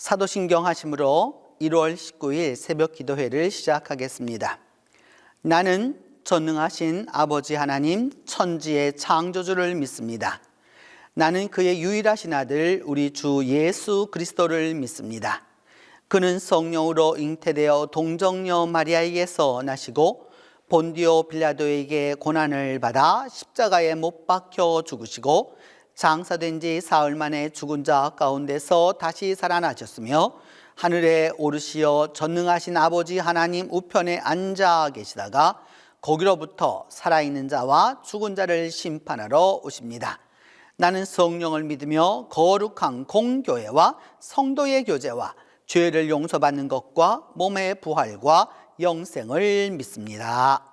사도신경 하심으로 1월 19일 새벽 기도회를 시작하겠습니다. 나는 전능하신 아버지 하나님 천지의 창조주를 믿습니다. 나는 그의 유일하신 아들 우리 주 예수 그리스도를 믿습니다. 그는 성령으로 잉태되어 동정녀 마리아에게서 나시고 본디오 빌라도에게 고난을 받아 십자가에 못 박혀 죽으시고 장사된 지 사흘 만에 죽은 자 가운데서 다시 살아나셨으며 하늘에 오르시어 전능하신 아버지 하나님 우편에 앉아 계시다가 거기로부터 살아있는 자와 죽은 자를 심판하러 오십니다. 나는 성령을 믿으며 거룩한 공교회와 성도의 교제와 죄를 용서받는 것과 몸의 부활과 영생을 믿습니다.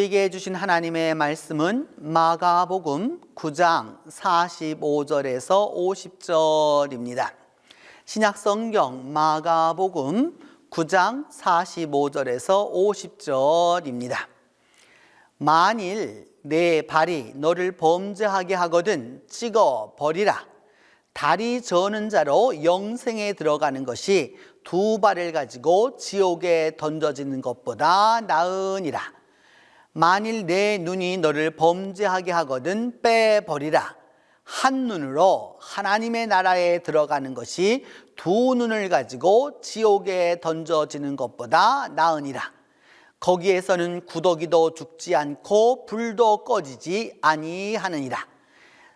우리에게 주신 하나님의 말씀은 마가복음 9장 45절에서 50절입니다. 신약성경 마가복음 9장 45절에서 50절입니다. 만일 내 발이 너를 범죄하게 하거든 찍어 버리라. 다리 저는 자로 영생에 들어가는 것이 두 발을 가지고 지옥에 던져지는 것보다 나으니라. 만일 내 눈이 너를 범죄하게 하거든 빼버리라. 한 눈으로 하나님의 나라에 들어가는 것이 두 눈을 가지고 지옥에 던져지는 것보다 나으니라. 거기에서는 구더기도 죽지 않고 불도 꺼지지 아니하느니라.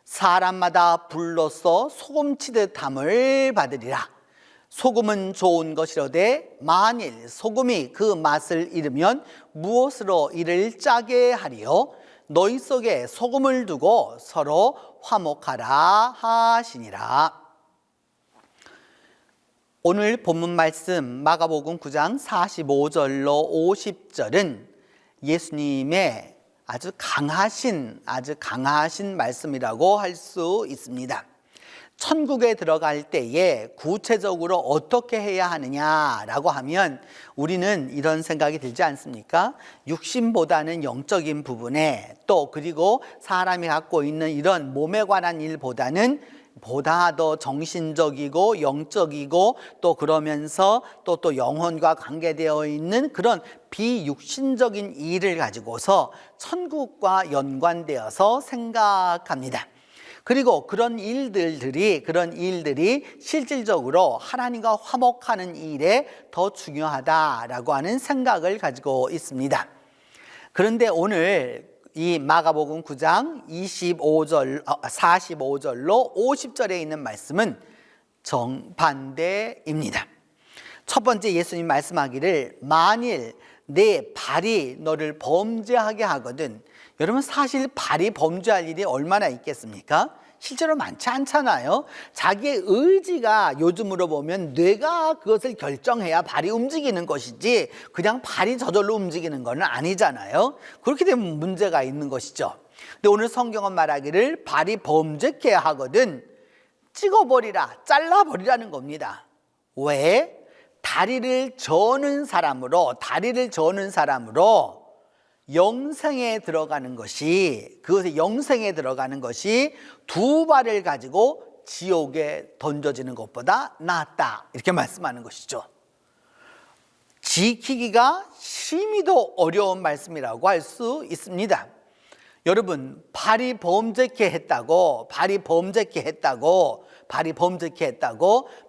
사람마다 불로써 소금치듯 함을 받으리라. 소금은 좋은 것이로되 만일 소금이 그 맛을 잃으면 무엇으로 이를 짜게 하리요? 너희 속에 소금을 두고 서로 화목하라 하시니라. 오늘 본문 말씀 마가복음 9장 45절로 50절은 예수님의 아주 강하신 말씀이라고 할 수 있습니다. 천국에 들어갈 때에 구체적으로 어떻게 해야 하느냐라고 하면 우리는 이런 생각이 들지 않습니까? 육신보다는 영적인 부분에 또 그리고 사람이 갖고 있는 이런 몸에 관한 일보다는 보다 더 정신적이고 영적이고 또 그러면서 또 영혼과 관계되어 있는 그런 비육신적인 일을 가지고서 천국과 연관되어서 생각합니다. 그리고 그런 일들이 실질적으로 하나님과 화목하는 일에 더 중요하다라고 하는 생각을 가지고 있습니다. 그런데 오늘 이 마가복음 9장 45절로 50절에 있는 말씀은 정반대입니다. 첫 번째 예수님 말씀하기를 만일 내 발이 너를 범죄하게 하거든. 여러분 사실 발이 범죄할 일이 얼마나 있겠습니까? 실제로 많지 않잖아요. 자기의 의지가 요즘으로 보면 뇌가 그것을 결정해야 발이 움직이는 것이지 그냥 발이 저절로 움직이는 건 아니잖아요. 그렇게 되면 문제가 있는 것이죠. 근데 오늘 성경은 말하기를 발이 범죄케 하거든 찍어버리라, 잘라버리라는 겁니다. 왜? 다리를 저는 사람으로 영생에 들어가는 것이 두 발을 가지고 지옥에 던져지는 것보다 낫다 이렇게 말씀하는 것이죠. 지키기가 심히도 어려운 말씀이라고 할 수 있습니다. 여러분 발이 범죄케 했다고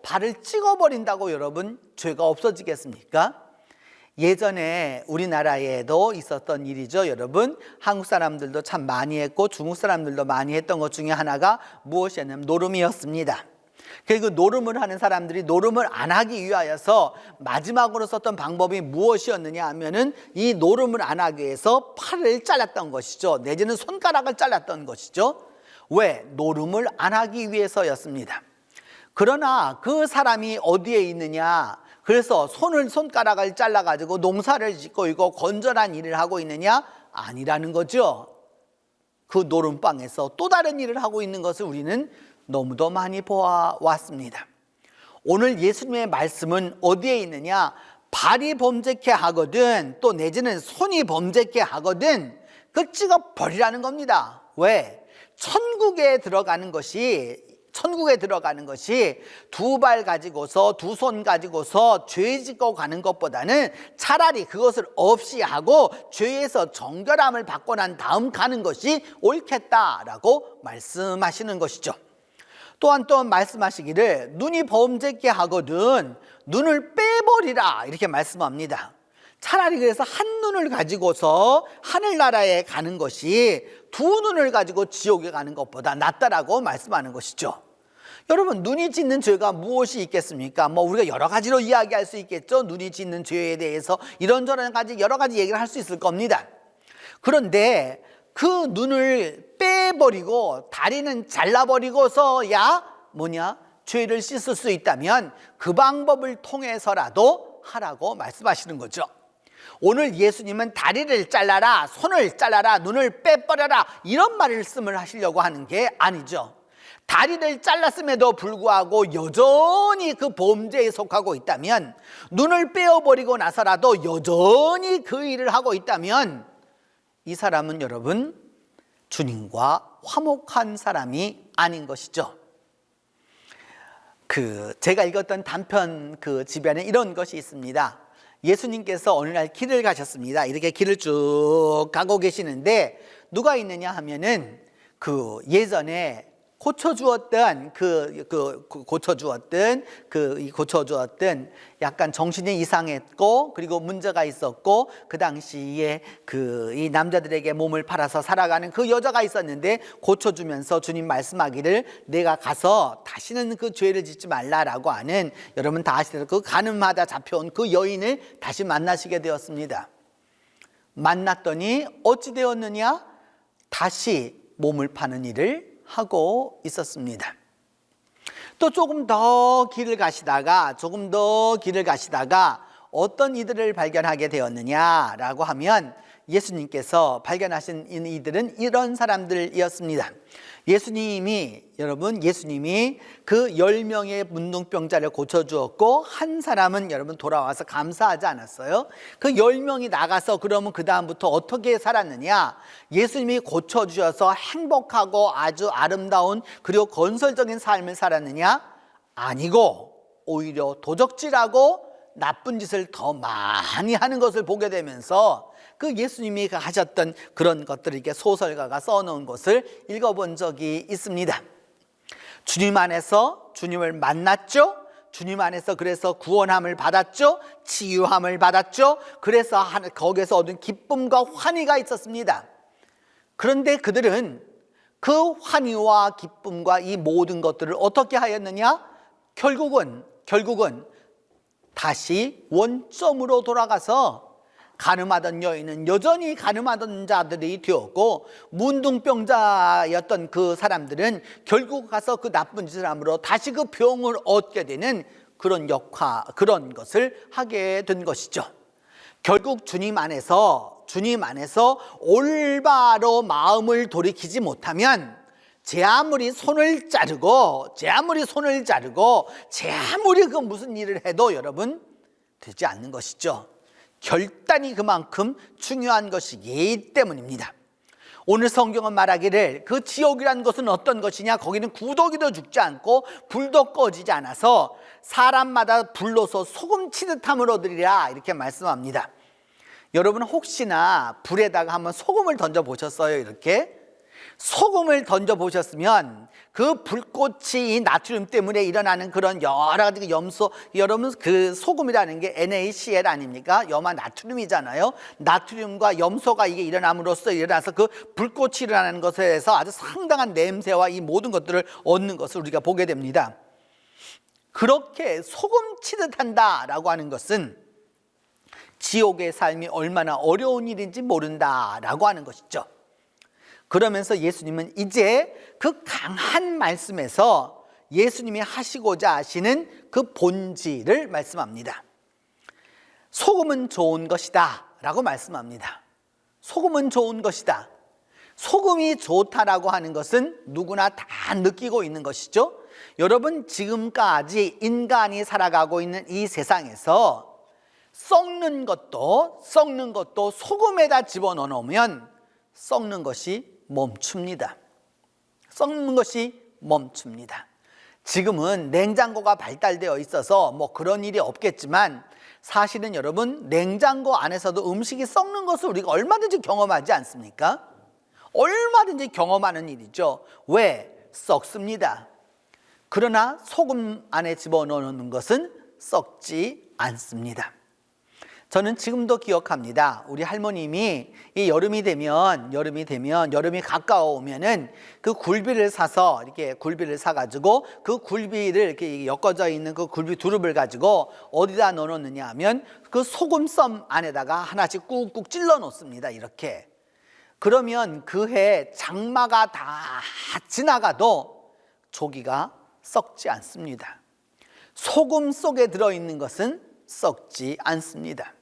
발을 찍어버린다고 여러분 죄가 없어지겠습니까? 예전에 우리나라에도 있었던 일이죠. 여러분 한국 사람들도 참 많이 했고 중국 사람들도 많이 했던 것 중에 하나가 무엇이었냐면 노름이었습니다. 그리고 노름을 하는 사람들이 노름을 안 하기 위하여서 마지막으로 썼던 방법이 무엇이었느냐 하면은 이 노름을 안 하기 위해서 팔을 잘랐던 것이죠. 내지는 손가락을 잘랐던 것이죠. 왜? 노름을 안 하기 위해서였습니다. 그러나 그 사람이 어디에 있느냐? 그래서 손가락을 잘라가지고 농사를 짓고 있고 건전한 일을 하고 있느냐? 아니라는 거죠. 그 노름방에서 또 다른 일을 하고 있는 것을 우리는 너무도 많이 보아왔습니다. 오늘 예수님의 말씀은 어디에 있느냐? 발이 범죄케 하거든 또 내지는 손이 범죄케 하거든 그걸 찍어버리라는 겁니다. 왜? 천국에 들어가는 것이 두 발 가지고서 두 손 가지고서 죄 짓고 가는 것보다는 차라리 그것을 없이 하고 죄에서 정결함을 받고 난 다음 가는 것이 옳겠다라고 말씀하시는 것이죠. 또한 말씀하시기를 눈이 범죄케 하거든 눈을 빼버리라 이렇게 말씀합니다. 차라리 그래서 한 눈을 가지고서 하늘나라에 가는 것이 두 눈을 가지고 지옥에 가는 것보다 낫다라고 말씀하는 것이죠. 여러분 눈이 짓는 죄가 무엇이 있겠습니까? 우리가 여러 가지로 이야기할 수 있겠죠. 눈이 짓는 죄에 대해서 이런저런 여러 가지 얘기를 할 수 있을 겁니다. 그런데 그 눈을 빼버리고 다리는 잘라버리고서야 죄를 씻을 수 있다면 그 방법을 통해서라도 하라고 말씀하시는 거죠. 오늘 예수님은 다리를 잘라라, 손을 잘라라, 눈을 빼버려라 이런 말씀을 하시려고 하는 게 아니죠. 다리를 잘랐음에도 불구하고 여전히 그 범죄에 속하고 있다면, 눈을 빼어버리고 나서라도 여전히 그 일을 하고 있다면 이 사람은 여러분 주님과 화목한 사람이 아닌 것이죠. 제가 읽었던 단편 집에는 이런 것이 있습니다. 예수님께서 어느 날 길을 가셨습니다. 이렇게 길을 쭉 가고 계시는데 누가 있느냐 하면은 예전에 고쳐주었던 약간 정신이 이상했고 그리고 문제가 있었고 그 당시에 이 남자들에게 몸을 팔아서 살아가는 그 여자가 있었는데, 고쳐주면서 주님 말씀하기를 내가 가서 다시는 그 죄를 짓지 말라라고 하는, 여러분 다 아시는 그 가늠하다 잡혀온 그 여인을 다시 만나시게 되었습니다. 만났더니 어찌 되었느냐? 다시 몸을 파는 일을 하고 있었습니다. 또 조금 더 길을 가시다가 어떤 이들을 발견하게 되었느냐라고 하면, 예수님께서 발견하신 이들은 이런 사람들이었습니다. 예수님이 그 10명의 문둥병자를 고쳐주었고 한 사람은 여러분 돌아와서 감사하지 않았어요? 그 10명이 나가서 그러면 그 다음부터 어떻게 살았느냐? 예수님이 고쳐주셔서 행복하고 아주 아름다운 그리고 건설적인 삶을 살았느냐? 아니고 오히려 도적질하고 나쁜 짓을 더 많이 하는 것을 보게 되면서 예수님이 하셨던 그런 것들을 이렇게 소설가가 써놓은 것을 읽어본 적이 있습니다. 주님 안에서 주님을 만났죠. 주님 안에서 그래서 구원함을 받았죠. 치유함을 받았죠. 그래서 거기에서 얻은 기쁨과 환희가 있었습니다. 그런데 그들은 그 환희와 기쁨과 이 모든 것들을 어떻게 하였느냐? 결국은 다시 원점으로 돌아가서 가늠하던 여인은 여전히 가늠하던 자들이 되었고, 문둥병자였던 그 사람들은 결국 가서 그 나쁜 짓을 함으로 다시 그 병을 얻게 되는 그런 것을 하게 된 것이죠. 결국 주님 안에서 올바로 마음을 돌이키지 못하면 제 아무리 손을 자르고 그 무슨 일을 해도 여러분 되지 않는 것이죠. 결단이 그만큼 중요한 것이기 때문입니다. 오늘 성경은 말하기를 그 지옥이란 것은 어떤 것이냐? 거기는 구더기도 죽지 않고 불도 꺼지지 않아서 사람마다 불로서 소금 치듯 함을 얻으리라, 이렇게 말씀합니다. 여러분 혹시나 불에다가 한번 소금을 던져 보셨어요? 이렇게 소금을 던져 보셨으면 그 불꽃이 이 나트륨 때문에 일어나는 그런 여러 가지 염소, 여러분 그 소금이라는 게 NaCl 아닙니까? 염화 나트륨이잖아요. 나트륨과 염소가 이게 일어남으로써 일어나서 그 불꽃이 일어나는 것에서 아주 상당한 냄새와 이 모든 것들을 얻는 것을 우리가 보게 됩니다. 그렇게 소금 치듯 한다라고 하는 것은 지옥의 삶이 얼마나 어려운 일인지 모른다라고 하는 것이죠. 그러면서 예수님은 이제 그 강한 말씀에서 예수님이 하시고자 하시는 그 본질을 말씀합니다. 소금은 좋은 것이다 라고 말씀합니다. 소금은 좋은 것이다. 소금이 좋다라고 하는 것은 누구나 다 느끼고 있는 것이죠. 여러분 지금까지 인간이 살아가고 있는 이 세상에서 썩는 것도 소금에다 집어넣어 놓으면 썩는 것이 멈춥니다. 지금은 냉장고가 발달되어 있어서 그런 일이 없겠지만, 사실은 여러분 냉장고 안에서도 음식이 썩는 것을 우리가 얼마든지 경험하지 않습니까? 얼마든지 경험하는 일이죠. 왜? 썩습니다. 그러나 소금 안에 집어넣는 것은 썩지 않습니다. 저는 지금도 기억합니다. 우리 할머님이 이 여름이 가까워오면은 그 굴비를 사가지고 그 굴비를 이렇게 엮어져 있는 그 굴비 두릅을 가지고 어디다 넣어놓느냐 하면 그 소금썸 안에다가 하나씩 꾹꾹 찔러 놓습니다. 이렇게. 그러면 그 해 장마가 다 지나가도 조기가 썩지 않습니다. 소금 속에 들어있는 것은 썩지 않습니다.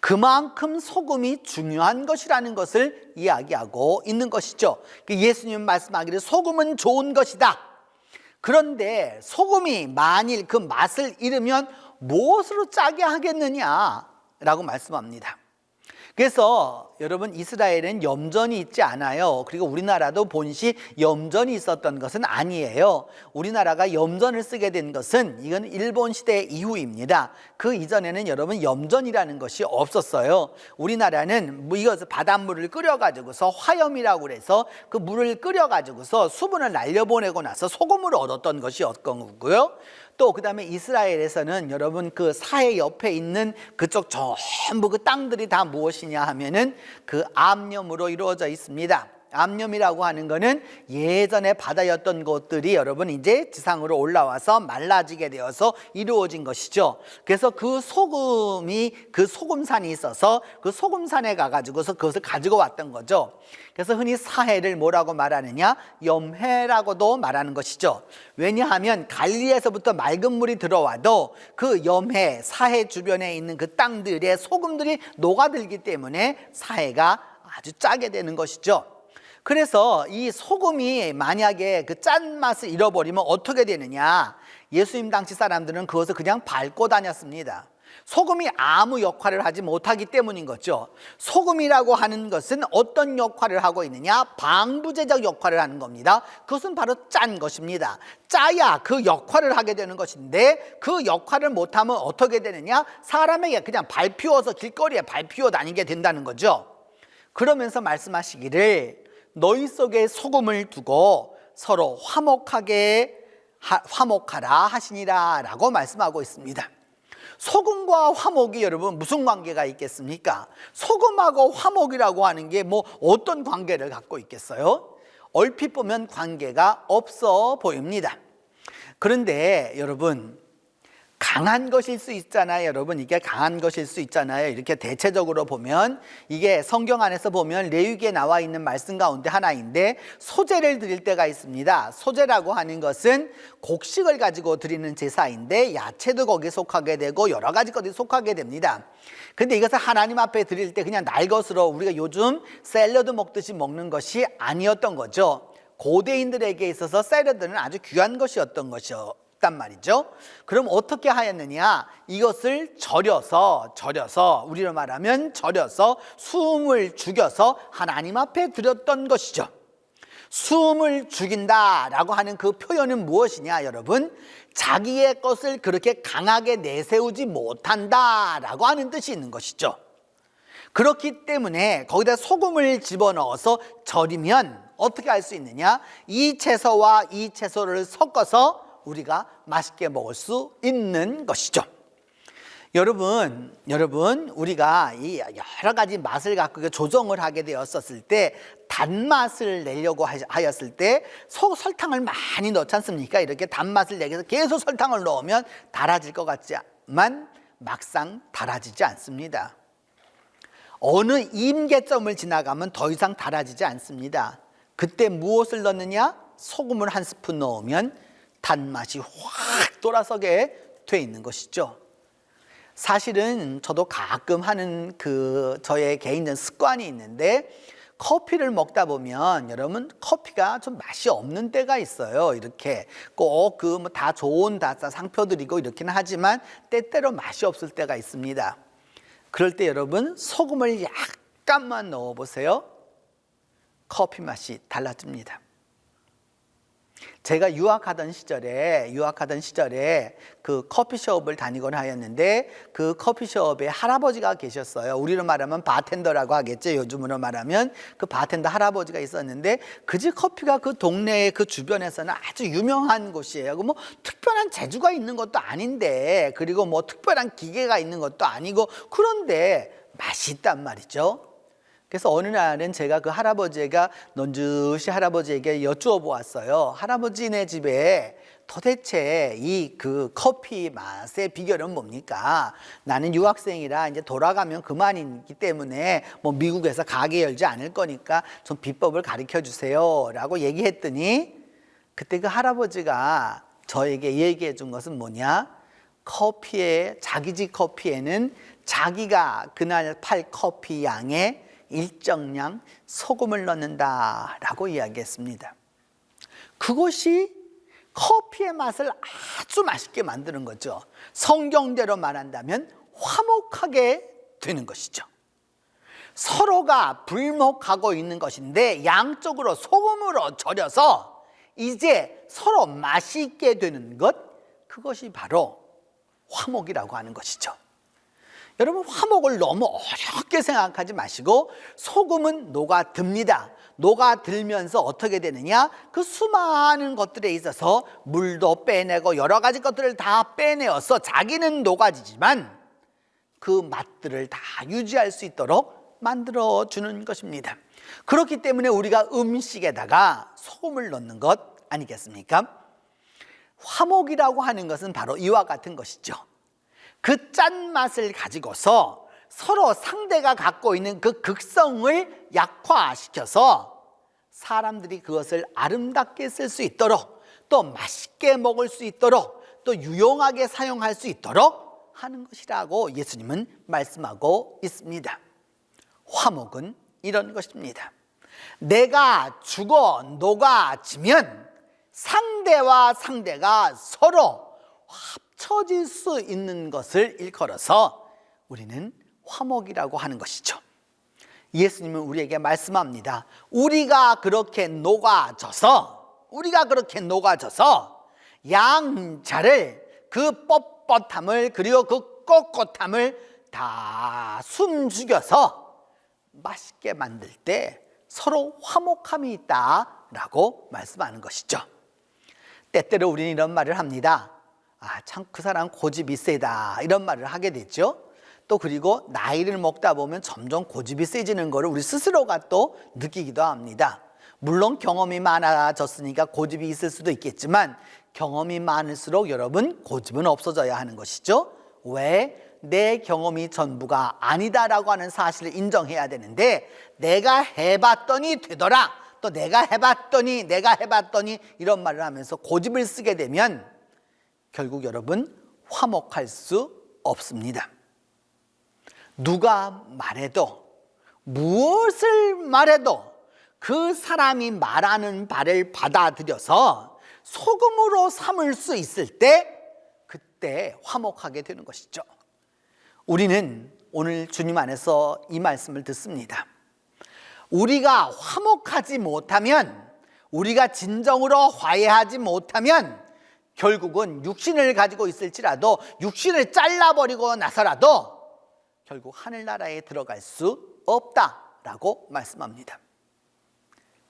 그만큼 소금이 중요한 것이라는 것을 이야기하고 있는 것이죠. 예수님 말씀하기를 소금은 좋은 것이다. 그런데 소금이 만일 그 맛을 잃으면 무엇으로 짜게 하겠느냐라고 말씀합니다. 그래서 여러분, 이스라엘은 염전이 있지 않아요. 그리고 우리나라도 본시 염전이 있었던 것은 아니에요. 우리나라가 염전을 쓰게 된 것은 이건 일본 시대 이후입니다. 그 이전에는 여러분 염전이라는 것이 없었어요. 우리나라는 이것을 바닷물을 끓여가지고서 화염이라고 그래서 그 물을 끓여가지고서 수분을 날려보내고 나서 소금을 얻었던 것이었던 거고요. 또 그 다음에 이스라엘에서는 여러분 그 사해 옆에 있는 그쪽 전부 그 땅들이 다 무엇이냐 하면은 그 암염으로 이루어져 있습니다. 암염이라고 하는 거는 예전에 바다였던 곳들이 여러분 이제 지상으로 올라와서 말라지게 되어서 이루어진 것이죠. 그래서 그 소금이, 그 소금산이 있어서 그 소금산에 가가지고서 그것을 가지고 왔던 거죠. 그래서 흔히 사해를 뭐라고 말하느냐? 염해라고도 말하는 것이죠. 왜냐하면 갈리에서부터 맑은 물이 들어와도 그 염해, 사해 주변에 있는 그 땅들의 소금들이 녹아들기 때문에 사해가 아주 짜게 되는 것이죠. 그래서 이 소금이 만약에 그 짠맛을 잃어버리면 어떻게 되느냐? 예수님 당시 사람들은 그것을 그냥 밟고 다녔습니다. 소금이 아무 역할을 하지 못하기 때문인 거죠. 소금이라고 하는 것은 어떤 역할을 하고 있느냐? 방부제적 역할을 하는 겁니다. 그것은 바로 짠 것입니다. 짜야 그 역할을 하게 되는 것인데 그 역할을 못하면 어떻게 되느냐? 사람에게 그냥 밟히워서 길거리에 밟히워 다니게 된다는 거죠. 그러면서 말씀하시기를 너희 속에 소금을 두고 서로 화목하라 하시니라 라고 말씀하고 있습니다. 소금과 화목이 여러분 무슨 관계가 있겠습니까? 소금하고 화목이라고 하는 게 뭐 어떤 관계를 갖고 있겠어요? 얼핏 보면 관계가 없어 보입니다. 그런데 여러분, 강한 것일 수 있잖아요. 여러분, 이게 강한 것일 수 있잖아요. 이렇게 대체적으로 보면 이게 성경 안에서 보면 레위기에 나와 있는 말씀 가운데 하나인데 소제를 드릴 때가 있습니다. 소제라고 하는 것은 곡식을 가지고 드리는 제사인데 야채도 거기에 속하게 되고 여러 가지 것들이 속하게 됩니다. 근데 이것을 하나님 앞에 드릴 때 그냥 날 것으로 우리가 요즘 샐러드 먹듯이 먹는 것이 아니었던 거죠. 고대인들에게 있어서 샐러드는 아주 귀한 것이었던 것이요. 말이죠. 그럼 어떻게 하였느냐? 이것을 절여서 우리로 말하면 절여서 숨을 죽여서 하나님 앞에 드렸던 것이죠. 숨을 죽인다라고 하는 그 표현은 무엇이냐 여러분? 자기의 것을 그렇게 강하게 내세우지 못한다라고 하는 뜻이 있는 것이죠. 그렇기 때문에 거기다 소금을 집어넣어서 절이면 어떻게 할 수 있느냐? 이 채소와 이 채소를 섞어서 우리가 맛있게 먹을 수 있는 것이죠. 여러분, 우리가 이 여러 가지 맛을 갖고 조정을 하게 되었었을 때 단맛을 내려고 하였을 때 설탕을 많이 넣지 않습니까? 이렇게 단맛을 내기 위해서 계속 설탕을 넣으면 달아질 것 같지만 막상 달아지지 않습니다. 어느 임계점을 지나가면 더 이상 달아지지 않습니다. 그때 무엇을 넣느냐? 소금을 한 스푼 넣으면 단맛이 확 돌아서게 돼 있는 것이죠. 사실은 저도 가끔 하는 저의 개인적 습관이 있는데 커피를 먹다 보면 여러분 커피가 좀 맛이 없는 때가 있어요. 이렇게 꼭 다 좋은 상표들이고 이렇기는 하지만 때때로 맛이 없을 때가 있습니다. 그럴 때 여러분 소금을 약간만 넣어보세요. 커피 맛이 달라집니다. 제가 유학하던 시절에 그 커피숍을 다니곤 하였는데 그 커피숍에 할아버지가 계셨어요. 우리로 말하면 바텐더라고 하겠죠. 요즘으로 말하면 그 바텐더 할아버지가 있었는데 그 집 커피가 그 동네의 그 주변에서는 아주 유명한 곳이에요. 뭐 특별한 재주가 있는 것도 아닌데 그리고 뭐 특별한 기계가 있는 것도 아니고 그런데 맛이 있단 말이죠. 그래서 어느 날은 제가 그 할아버지가 넌주시 할아버지에게 여쭈어 보았어요. 할아버지네 집에 도대체 이 커피 맛의 비결은 뭡니까? 나는 유학생이라 이제 돌아가면 그만이기 때문에 뭐 미국에서 가게 열지 않을 거니까 좀 비법을 가르쳐 주세요 라고 얘기했더니 그때 그 할아버지가 저에게 얘기해 준 것은 뭐냐? 자기 집 커피에는 자기가 그날 팔 커피 양의 일정량 소금을 넣는다라고 이야기했습니다. 그것이 커피의 맛을 아주 맛있게 만드는 거죠. 성경대로 말한다면 화목하게 되는 것이죠. 서로가 불목하고 있는 것인데 양쪽으로 소금으로 절여서 이제 서로 맛있게 되는 것, 그것이 바로 화목이라고 하는 것이죠. 여러분, 화목을 너무 어렵게 생각하지 마시고 소금은 녹아듭니다. 녹아들면서 어떻게 되느냐? 그 수많은 것들에 있어서 물도 빼내고 여러 가지 것들을 다 빼내어서 자기는 녹아지지만 그 맛들을 다 유지할 수 있도록 만들어주는 것입니다. 그렇기 때문에 우리가 음식에다가 소금을 넣는 것 아니겠습니까? 화목이라고 하는 것은 바로 이와 같은 것이죠. 그 짠맛을 가지고서 서로 상대가 갖고 있는 그 극성을 약화시켜서 사람들이 그것을 아름답게 쓸 수 있도록, 또 맛있게 먹을 수 있도록, 또 유용하게 사용할 수 있도록 하는 것이라고 예수님은 말씀하고 있습니다. 화목은 이런 것입니다. 내가 죽어 녹아지면 상대와 상대가 서로 합쳐질 수 있는 것을 일컬어서 우리는 화목이라고 하는 것이죠. 예수님은 우리에게 말씀합니다. 우리가 그렇게 녹아져서 양자를 그 뻣뻣함을 그리고 그 꼿꼿함을 다 숨죽여서 맛있게 만들 때 서로 화목함이 있다라고 말씀하는 것이죠. 때때로 우리는 이런 말을 합니다. 참 그 사람 고집이 세다, 이런 말을 하게 되죠. 또 그리고 나이를 먹다 보면 점점 고집이 세지는 것을 우리 스스로가 또 느끼기도 합니다. 물론 경험이 많아졌으니까 고집이 있을 수도 있겠지만 경험이 많을수록 여러분 고집은 없어져야 하는 것이죠. 왜? 내 경험이 전부가 아니다라고 하는 사실을 인정해야 되는데 내가 해봤더니 되더라, 또 내가 해봤더니 이런 말을 하면서 고집을 쓰게 되면 결국 여러분 화목할 수 없습니다. 누가 말해도 무엇을 말해도 그 사람이 말하는 바를 받아들여서 소금으로 삼을 수 있을 때 그때 화목하게 되는 것이죠. 우리는 오늘 주님 안에서 이 말씀을 듣습니다. 우리가 화목하지 못하면, 우리가 진정으로 화해하지 못하면 결국은 육신을 가지고 있을지라도 육신을 잘라버리고 나서라도 결국 하늘나라에 들어갈 수 없다라고 말씀합니다.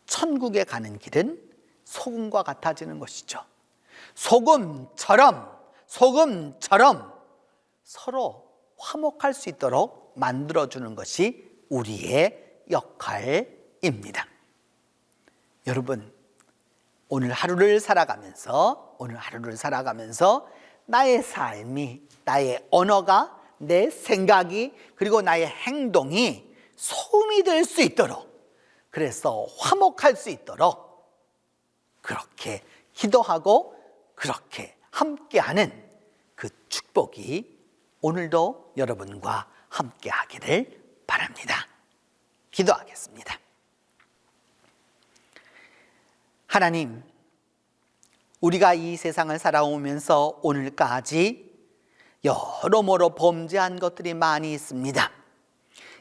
천국에 가는 길은 소금과 같아지는 것이죠. 소금처럼 서로 화목할 수 있도록 만들어주는 것이 우리의 역할입니다. 여러분, 오늘 하루를 살아가면서 나의 삶이, 나의 언어가, 내 생각이, 그리고 나의 행동이 소금이 될 수 있도록, 그래서 화목할 수 있도록 그렇게 기도하고 그렇게 함께하는 그 축복이 오늘도 여러분과 함께하기를 바랍니다. 기도하겠습니다. 하나님, 우리가 이 세상을 살아오면서 오늘까지 여러모로 범죄한 것들이 많이 있습니다.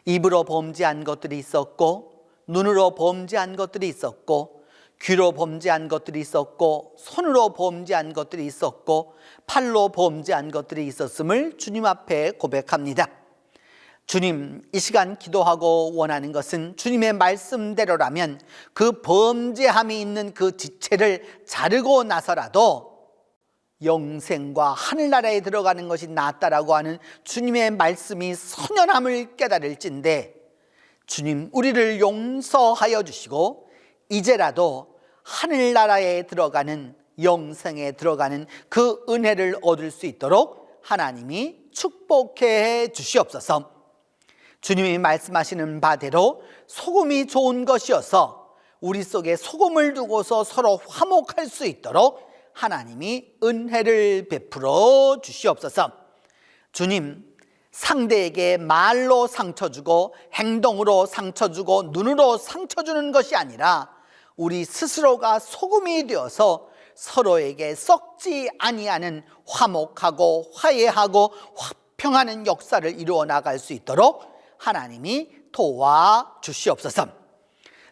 입으로 범죄한 것들이 있었고, 눈으로 범죄한 것들이 있었고, 귀로 범죄한 것들이 있었고, 손으로 범죄한 것들이 있었고, 팔로 범죄한 것들이 있었음을 주님 앞에 고백합니다. 주님, 이 시간 기도하고 원하는 것은 주님의 말씀대로라면 그 범죄함이 있는 그 지체를 자르고 나서라도 영생과 하늘나라에 들어가는 것이 낫다라고 하는 주님의 말씀이 선연함을 깨달을진데, 주님, 우리를 용서하여 주시고 이제라도 하늘나라에 들어가는, 영생에 들어가는 그 은혜를 얻을 수 있도록 하나님이 축복해 주시옵소서. 주님이 말씀하시는 바대로 소금이 좋은 것이어서 우리 속에 소금을 두고서 서로 화목할 수 있도록 하나님이 은혜를 베풀어 주시옵소서. 주님, 상대에게 말로 상처 주고 행동으로 상처 주고 눈으로 상처 주는 것이 아니라 우리 스스로가 소금이 되어서 서로에게 썩지 아니하는 화목하고 화해하고 화평하는 역사를 이루어 나갈 수 있도록 하나님이 도와주시옵소서.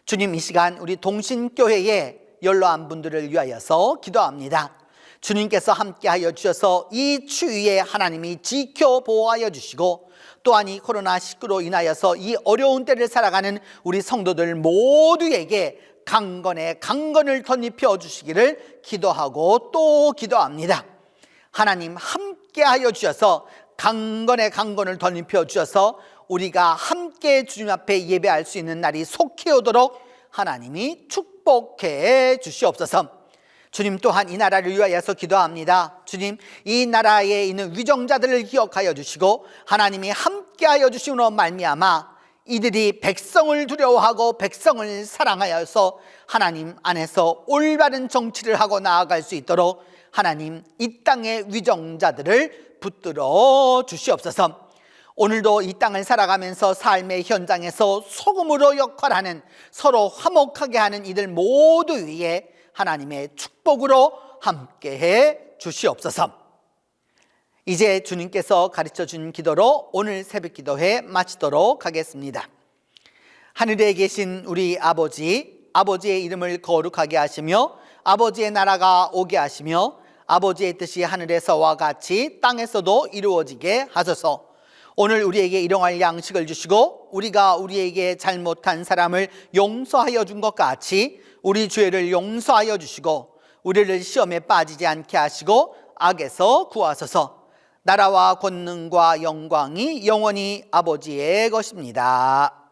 주님, 이 시간 우리 동신교회에 연로한 분들을 위하여서 기도합니다. 주님께서 함께하여 주셔서 이 추위에 하나님이 지켜보호하여 주시고, 또한 이 코로나19로 인하여서 이 어려운 때를 살아가는 우리 성도들 모두에게 강건의 강건을 덧입혀 주시기를 기도하고 또 기도합니다. 하나님 함께하여 주셔서 강건의 강건을 덧입혀 주셔서 우리가 함께 주님 앞에 예배할 수 있는 날이 속히 오도록 하나님이 축복해 주시옵소서. 주님, 또한 이 나라를 위하여서 기도합니다. 주님, 이 나라에 있는 위정자들을 기억하여 주시고 하나님이 함께하여 주심으로 말미암아 이들이 백성을 두려워하고 백성을 사랑하여서 하나님 안에서 올바른 정치를 하고 나아갈 수 있도록 하나님 이 땅의 위정자들을 붙들어 주시옵소서. 오늘도 이 땅을 살아가면서 삶의 현장에서 소금으로 역할하는, 서로 화목하게 하는 이들 모두 위에 하나님의 축복으로 함께해 주시옵소서. 이제 주님께서 가르쳐 준 기도로 오늘 새벽 기도회 마치도록 하겠습니다. 하늘에 계신 우리 아버지, 아버지의 이름을 거룩하게 하시며 아버지의 나라가 오게 하시며 아버지의 뜻이 하늘에서와 같이 땅에서도 이루어지게 하소서. 오늘 우리에게 일용할 양식을 주시고 우리가 우리에게 잘못한 사람을 용서하여 준 것 같이 우리 죄를 용서하여 주시고 우리를 시험에 빠지지 않게 하시고 악에서 구하소서. 나라와 권능과 영광이 영원히 아버지의 것입니다.